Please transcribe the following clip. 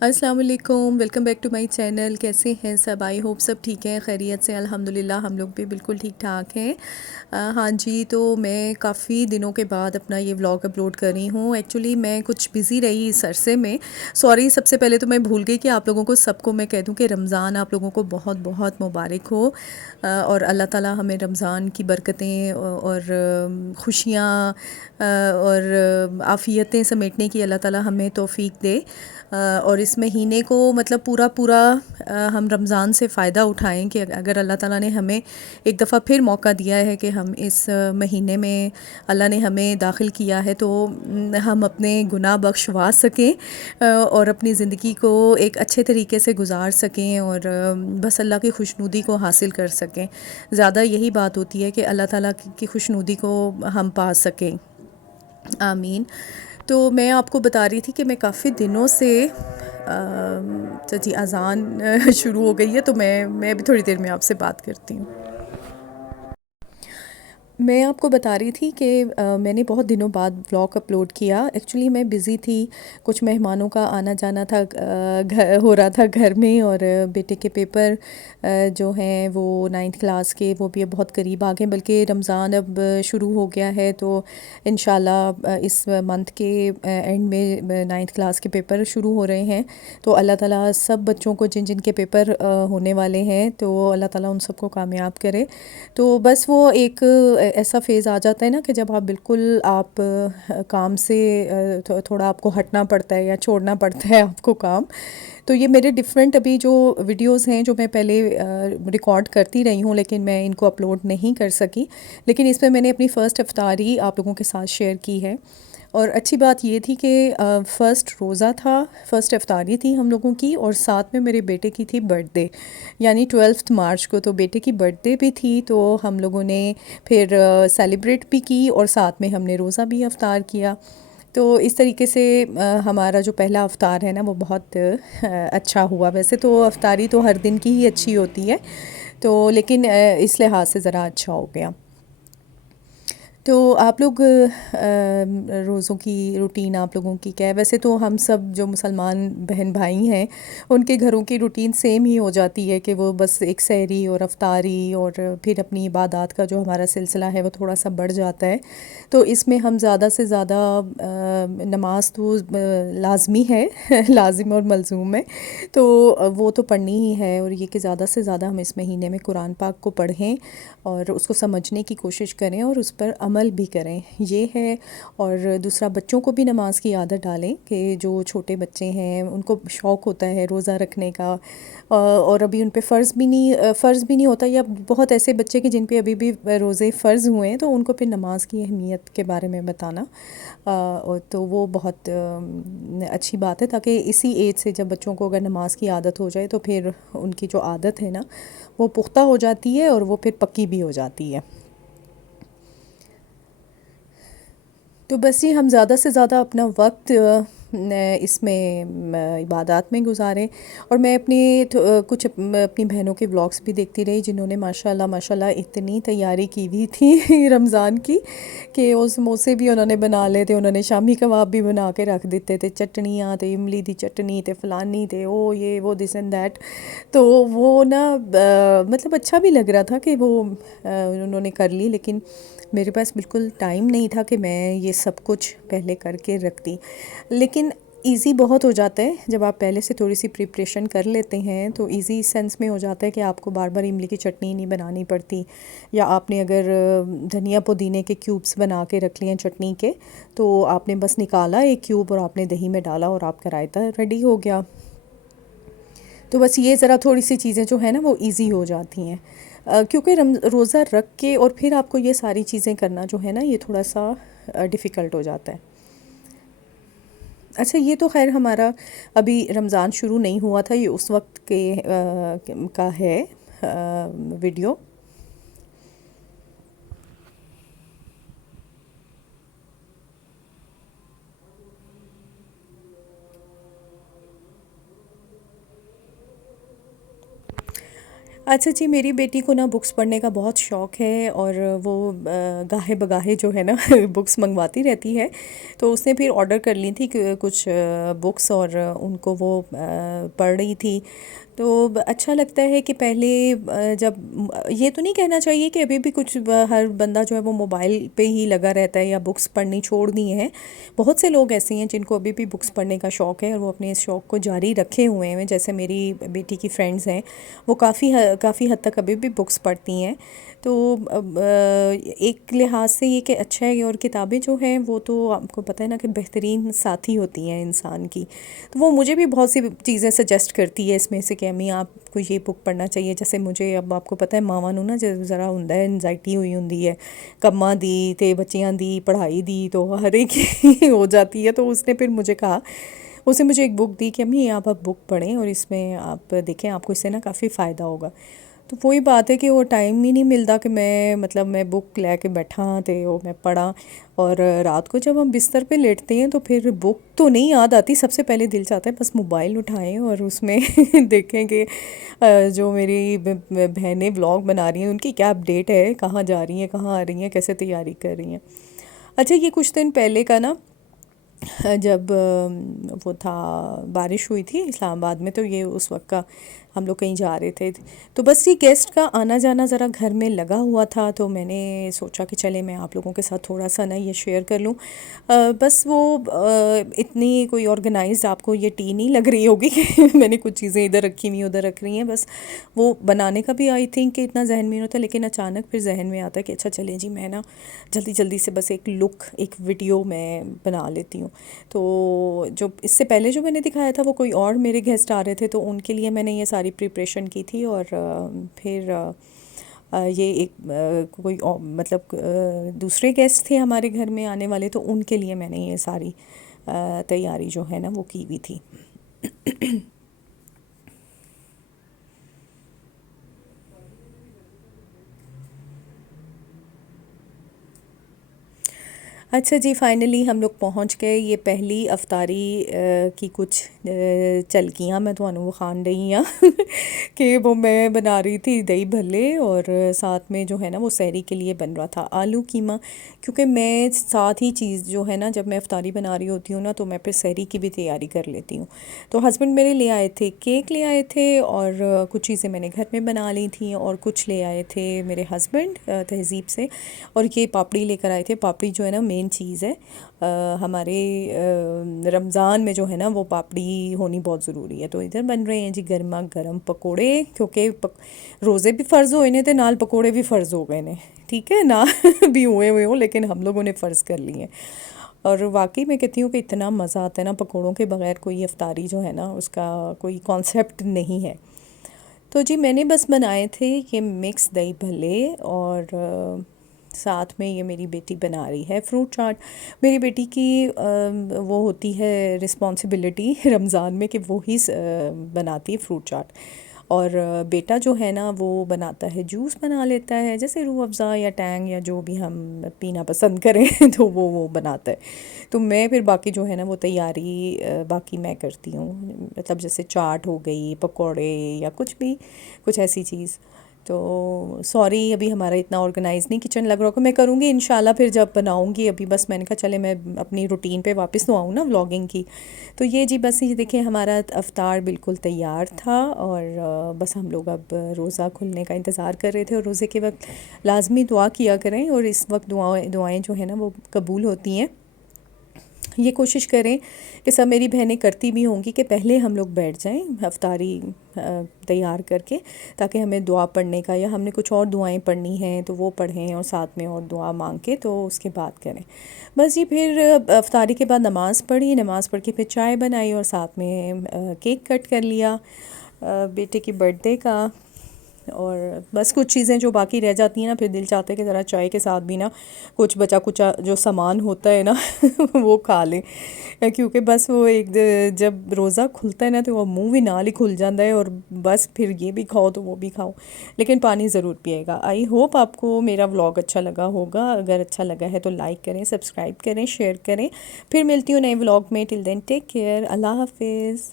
السلام علیکم، welcome back to my channel. کیسے ہیں سب؟ آئی ہوپ سب ٹھیک ہیں، خیریت سے الحمدللہ ہم لوگ بھی بالکل ٹھیک ٹھاک ہیں۔ ہاں جی، تو میں کافی دنوں کے بعد اپنا یہ ولاگ اپلوڈ کر رہی ہوں۔ ایکچولی میں کچھ بزی رہی اس عرصے میں، سوری۔ سب سے پہلے تو میں بھول گئی کہ آپ لوگوں کو سب کو میں کہہ دوں کہ رمضان آپ لوگوں کو بہت بہت مبارک ہو، اور اللہ تعالیٰ ہمیں رمضان کی برکتیں اور خوشیاں اور عافیتیں سمیٹنے کی اللہ تعالیٰ ہمیں توفیق دے، اور اس مہینے کو مطلب پورا پورا ہم رمضان سے فائدہ اٹھائیں کہ اگر اللہ تعالیٰ نے ہمیں ایک دفعہ پھر موقع دیا ہے کہ ہم اس مہینے میں اللہ نے ہمیں داخل کیا ہے، تو ہم اپنے گناہ بخشوا سکیں اور اپنی زندگی کو ایک اچھے طریقے سے گزار سکیں، اور بس اللہ کی خوشنودی کو حاصل کر سکیں۔ زیادہ یہی بات ہوتی ہے کہ اللہ تعالیٰ کی خوشنودی کو ہم پا سکیں، آمین۔ تو میں آپ کو بتا رہی تھی کہ میں کافی دنوں سے جی اذان شروع ہو گئی ہے، تو میں ابھی تھوڑی دیر میں آپ سے بات کرتی ہوں۔ میں آپ کو بتا رہی تھی کہ میں نے بہت دنوں بعد ولاگ اپلوڈ کیا۔ ایکچولی میں بزی تھی، کچھ مہمانوں کا آنا جانا تھا، ہو رہا تھا گھر میں، اور بیٹے کے پیپر جو ہیں وہ 9th کلاس کے، وہ بھی اب بہت قریب آ گئے، بلکہ رمضان اب شروع ہو گیا ہے، تو انشاءاللہ اس منتھ کے اینڈ میں 9th کلاس کے پیپر شروع ہو رہے ہیں۔ تو اللہ تعالیٰ سب بچوں کو جن جن کے پیپر ہونے والے ہیں، تو اللہ تعالیٰ ان سب کو کامیاب کرے۔ تو بس وہ ایک ایسا فیز آ جاتا ہے نا کہ جب آپ بالکل آپ کام سے تھوڑا آپ کو ہٹنا پڑتا ہے یا چھوڑنا پڑتا ہے آپ کو کام۔ تو یہ میرے ڈیفرنٹ ابھی جو ویڈیوز ہیں جو میں پہلے ریکارڈ کرتی رہی ہوں، لیکن میں ان کو اپلوڈ نہیں کر سکی، لیکن اس میں میں نے اپنی فرسٹ افطاری آپ لوگوں کے ساتھ شیئر کی ہے۔ اور اچھی بات یہ تھی کہ فرسٹ روزہ تھا، فرسٹ افطاری تھی ہم لوگوں کی، اور ساتھ میں میرے بیٹے کی تھی برتھ ڈے، یعنی 12 مارچ کو، تو بیٹے کی برتھ ڈے بھی تھی، تو ہم لوگوں نے پھر سیلیبریٹ بھی کی، اور ساتھ میں ہم نے روزہ بھی افطار کیا۔ تو اس طریقے سے ہمارا جو پہلا افطار ہے نا وہ بہت اچھا ہوا۔ ویسے تو افطاری تو ہر دن کی ہی اچھی ہوتی ہے، تو لیکن اس لحاظ سے ذرا اچھا ہو گیا۔ تو آپ لوگ روزوں کی روٹین آپ لوگوں کی کیا ہے؟ ویسے تو ہم سب جو مسلمان بہن بھائی ہیں ان کے گھروں کی روٹین سیم ہی ہو جاتی ہے کہ وہ بس ایک سحری اور افطاری، اور پھر اپنی عبادات کا جو ہمارا سلسلہ ہے وہ تھوڑا سا بڑھ جاتا ہے۔ تو اس میں ہم زیادہ سے زیادہ نماز تو لازمی ہے لازم اور ملزوم ہے، تو وہ تو پڑھنی ہی ہے، اور یہ کہ زیادہ سے زیادہ ہم اس مہینے میں قرآن پاک کو پڑھیں اور اس کو سمجھنے کی کوشش کریں اور اس پر عمل بھی کریں، یہ ہے۔ اور دوسرا، بچوں کو بھی نماز کی عادت ڈالیں، کہ جو چھوٹے بچے ہیں ان کو شوق ہوتا ہے روزہ رکھنے کا، اور ابھی ان پہ فرض بھی نہیں ہوتا، یا بہت ایسے بچے کہ جن پہ ابھی بھی روزے فرض ہوئے ہیں، تو ان کو پھر نماز کی اہمیت کے بارے میں بتانا، تو وہ بہت اچھی بات ہے، تاکہ اسی ایج سے جب بچوں کو اگر نماز کی عادت ہو جائے تو پھر ان کی جو عادت ہے نا وہ پختہ ہو جاتی ہے، اور وہ پھر پکی بھی ہو جاتی ہے۔ تو بس یہ ہم زیادہ سے زیادہ اپنا وقت اس میں عبادات میں گزاریں۔ اور میں کچھ اپنی بہنوں کے ولاگس بھی دیکھتی رہی، جنہوں نے ماشاءاللہ اتنی تیاری کی ہوئی تھی رمضان کی، کہ وہ سموسے بھی انہوں نے بنا لے تھے، انہوں نے شامی کباب بھی بنا کے رکھ دیتے تھے، چٹنیاں تے املی دی چٹنی تے فلانی تے او یہ وہ دس اینڈ دیٹ۔ تو وہ نا مطلب اچھا بھی لگ رہا تھا کہ وہ انہوں نے کر لی، لیکن میرے پاس بالکل ٹائم نہیں تھا کہ میں یہ سب کچھ پہلے کر کے رکھتی۔ لیکن ایزی بہت ہو جاتا ہے جب آپ پہلے سے تھوڑی سی پریپریشن کر لیتے ہیں، تو ایزی سینس میں ہو جاتا ہے کہ آپ کو بار بار املی کی چٹنی نہیں بنانی پڑتی، یا آپ نے اگر دھنیا پودینے کے کیوبس بنا کے رکھ لیے ہیں چٹنی کے، تو آپ نے بس نکالا ایک کیوب اور آپ نے دہی میں ڈالا اور آپ کا رائتا ریڈی ہو گیا۔ تو بس یہ ذرا تھوڑی سی چیزیں جو ہیں نا وہ ایزی ہو جاتی ہیں، کیونکہ روزہ رکھ کے اور پھر آپ کو یہ ساری چیزیں کرنا جو ہے نا یہ تھوڑا سا ڈیفیکلٹ ہو جاتا ہے۔ اچھا، یہ تو خیر ہمارا ابھی رمضان شروع نہیں ہوا تھا، یہ اس وقت کے کا ہے ویڈیو۔ اچھا جی، میری بیٹی کو نا بکس پڑھنے کا بہت شوق ہے، اور وہ گاہے بگاہے جو ہے نا بکس منگواتی رہتی ہے۔ تو اس نے پھر آرڈر کر لی تھی کہ کچھ بکس، اور ان کو وہ پڑھ رہی تھی۔ تو اچھا لگتا ہے کہ پہلے جب یہ تو نہیں کہنا چاہیے کہ ابھی بھی کچھ ہر بندہ جو ہے وہ موبائل پہ ہی لگا رہتا ہے یا بکس پڑھنی چھوڑ دی ہیں۔ بہت سے لوگ ایسے ہیں جن کو ابھی بھی بکس پڑھنے کا شوق ہے، اور وہ اپنے اس شوق کو جاری رکھے ہوئے ہیں، جیسے میری بیٹی کی فرینڈز ہیں، وہ کافی حد تک ابھی بھی بکس پڑھتی ہیں۔ تو ایک لحاظ سے یہ کہ اچھا ہے، اور کتابیں جو ہیں وہ تو آپ کو پتہ ہے نا کہ بہترین ساتھی ہوتی ہیں انسان کی۔ تو وہ مجھے بھی بہت سی چیزیں سجیسٹ کرتی ہے، اس میں سے کہ امی آپ کو یہ بک پڑھنا چاہیے۔ جیسے مجھے اب آپ کو پتہ ہے ماواں نوں نا ذرا ہوندا ہے انزائٹی ہوئی ہوندی ہے، کماں دی تے بچیاں دی پڑھائی دی تو ہر ایک ہی ہو جاتی ہے۔ تو اس نے پھر مجھے کہا، اس نے مجھے ایک بک دی کہ امی آپ اب بک پڑھیں، اور اس میں آپ دیکھیں آپ کو اس سے نا کافی فائدہ ہوگا۔ تو وہی بات ہے کہ وہ ٹائم ہی نہیں ملتا کہ میں بک لے کے بیٹھا تے وہ میں پڑھا۔ اور رات کو جب ہم بستر پہ لیٹتے ہیں تو پھر بک تو نہیں یاد آتی، سب سے پہلے دل چاہتا ہے بس موبائل اٹھائیں اور اس میں دیکھیں کہ جو میری بہنیں ولاگ بنا رہی ہیں ان کی کیا اپڈیٹ ہے، کہاں جا رہی ہیں، کہاں آ رہی ہیں، کیسے تیاری کر رہی ہیں۔ اچھا، یہ کچھ دن پہلے کا نا، جب وہ تھا بارش ہوئی تھی اسلام آباد میں، تو یہ اس وقت کا ہم لوگ کہیں جا رہے تھے، تو بس یہ گیسٹ کا آنا جانا ذرا گھر میں لگا ہوا تھا، تو میں نے سوچا کہ چلے میں آپ لوگوں کے ساتھ تھوڑا سا نا یہ شیئر کر لوں۔ بس وہ اتنی کوئی آرگنائز آپ کو یہ ٹی نہیں لگ رہی ہوگی کہ میں نے کچھ چیزیں ادھر رکھی ہوئی ادھر رکھ رہی ہیں، بس وہ بنانے کا بھی آئی تھنک کہ اتنا ذہن میں نہیں ہوتا، لیکن اچانک پھر ذہن میں آتا ہے کہ اچھا چلیں جی میں نا جلدی جلدی سے بس ایک ویڈیو میں بنا لیتی ہوں۔ تو جو اس سے پہلے جو میں نے دکھایا تھا وہ کوئی اور میرے گیسٹ آ رہے تھے، تو ان کے لیے میں نے یہ ساری پریپریشن کی تھی، اور پھر یہ ایک کوئی مطلب دوسرے گیسٹ تھے ہمارے گھر میں آنے والے، تو ان کے لیے میں نے یہ ساری تیاری جو ہے نا وہ کی ہوئی تھی۔ اچھا جی، فائنلی ہم لوگ پہنچ گئے۔ یہ پہلی افطاری کی کچھ چلکیاں میں تمہیں وخان رہی ہاں کہ وہ میں بنا رہی تھی دہی بھلے، اور ساتھ میں جو ہے نا وہ سحری کے لیے بن رہا تھا آلو قیمہ، کیونکہ میں ساتھ ہی چیز جو ہے نا جب میں افطاری بنا رہی ہوتی ہوں نا تو میں پھر سحری کی بھی تیاری کر لیتی ہوں۔ تو ہسبینڈ میرے لے آئے تھے کیک، لے آئے تھے، اور کچھ چیزیں میں نے گھر میں بنا لی تھیں، اور کچھ لے آئے تھے میرے ہسبینڈ تہذیب سے، اور یہ پاپڑی لے کر آئے تھے۔ پاپڑی جو ہے نا مین چیز ہے ہمارے رمضان میں جو ہے نا وہ پاپڑی ہونی بہت ضروری ہے۔ تو ادھر بن رہے ہیں جی گرما گرم پکوڑے، کیونکہ روزے بھی فرض ہوئے نے تے نال پکوڑے بھی فرض ہو گئے نے، ٹھیک ہے نا بھی ہوئے ہوں لیکن ہم لوگوں نے فرض کر لی ہیں۔ اور واقعی میں کہتی ہوں کہ اتنا مزہ آتا ہے نا پکوڑوں کے بغیر، کوئی افطاری جو ہے نا اس کا کوئی کانسیپٹ نہیں ہے۔ تو جی میں نے بس بنائے تھے یہ مکس دہی بھلے، اور ساتھ میں یہ میری بیٹی بنا رہی ہے فروٹ چاٹ۔ میری بیٹی کی وہ ہوتی ہے رسپانسبلٹی رمضان میں کہ وہی بناتی ہے فروٹ چاٹ، اور بیٹا جو ہے نا وہ بناتا ہے، جوس بنا لیتا ہے، جیسے روح افزا یا ٹینگ یا جو بھی ہم پینا پسند کریں تو وہ بناتا ہے۔ تو میں پھر باقی جو ہے نا وہ تیاری باقی میں کرتی ہوں، مطلب جیسے چاٹ ہو گئی، پکوڑے یا کچھ بھی، کچھ ایسی چیز۔ تو سوری ابھی ہمارا اتنا آرگنائز نہیں کچن لگ رہا ہوگا، میں کروں گی انشاءاللہ پھر جب بناؤں گی۔ ابھی بس میں نے کہا چلے میں اپنی روٹین پہ واپس تو آؤں نا ولاگنگ کی۔ تو یہ جی بس یہ دیکھیں ہمارا افطار بالکل تیار تھا، اور بس ہم لوگ اب روزہ کھلنے کا انتظار کر رہے تھے۔ اور روزے کے وقت لازمی دعا کیا کریں، اور اس وقت دعائیں جو ہیں نا وہ قبول ہوتی ہیں۔ یہ کوشش کریں کہ سب میری بہنیں کرتی بھی ہوں گی کہ پہلے ہم لوگ بیٹھ جائیں افطاری تیار کر کے، تاکہ ہمیں دعا پڑھنے کا یا ہم نے کچھ اور دعائیں پڑھنی ہیں تو وہ پڑھیں، اور ساتھ میں اور دعا مانگ کے تو اس کے بعد کریں۔ بس یہ پھر افطاری کے بعد نماز پڑھی، نماز پڑھ کے پھر چائے بنائی، اور ساتھ میں کیک کٹ کر لیا بیٹے کی برتھ ڈے کا۔ اور بس کچھ چیزیں جو باقی رہ جاتی ہیں نا پھر دل چاہتا ہے کہ ذرا چائے کے ساتھ بھی نا کچھ بچا کچا جو سامان ہوتا ہے نا وہ کھا لیں، کیونکہ بس وہ جب روزہ کھلتا ہے نا تو وہ منہ بھی نال ہی کھل جاتا ہے، اور بس پھر یہ بھی کھاؤ تو وہ بھی کھاؤ، لیکن پانی ضرور پیے گا۔ آئی ہوپ آپ کو میرا ولاگ اچھا لگا ہوگا، اگر اچھا لگا ہے تو لائک کریں، سبسکرائب کریں، شیئر کریں۔ پھر ملتی ہوں نئے ولاگ میں، ٹل دین ٹیک کیئر، اللہ حافظ۔